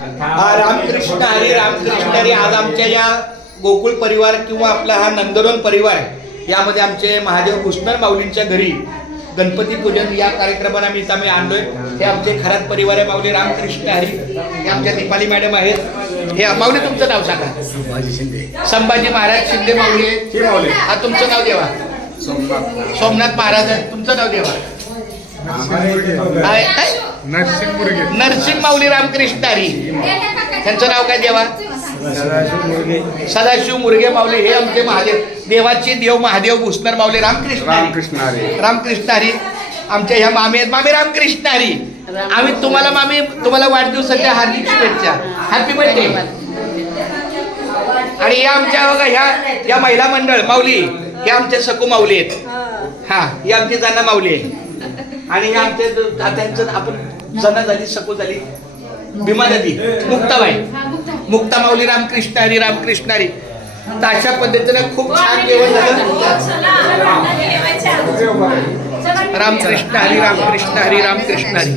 रामकृष्ण हरी रामकृष्ण हरी। आज आमच्या या गोकुळ परिवार किंवा आपला हा नंदनवन परिवार यामध्ये आमचे महादेव भुसनर माऊलींच्या घरी गणपती पूजन या कार्यक्रमाला आम्ही आणलोय। हे आमचे खरात परिवार आहे माऊली रामकृष्ण हरी। हे आमच्या दीपाली मॅडम आहेत। हे माऊली तुमचं नाव सांगा। संभाजी शिंदे। संभाजी महाराज शिंदे माऊली आहे। हा तुमचं नाव देवा। सोमनाथ महाराज आहे। तुमचं नाव देवा। नरसिंग माऊली रामकृष्ण हरी। त्यांचं नाव काय देवा? सदाशिव मुरगे माऊली। हे आमचे महादेव देवाचे देव महादेव भुसनर माऊली रामकृष्ण हरी रामकृष्ण हरी। आमच्या ह्या मामी आहेत मामी रामकृष्ण हरी। आम्ही तुम्हाला मामी तुम्हाला वाढदिवसाच्या हार्दिक शुभेच्छा। Happy birthday. आणि या आमच्या बघा ह्या महिला मंडळ माऊली हे आमचे सकू माऊली आहेत। हा ही आमची जाना माऊली आहे। आणि हे आमचे त्यांचं आपण जना झाली सकू झाली भीमा नदी मुक्ताबाई मुक्ता माऊली रामकृष्ण हरी रामकृष्ण हरी। तर अशा पद्धतीने खूप छान जेवण झालं। रामकृष्ण हरी रामकृष्ण हरी रामकृष्ण हरी।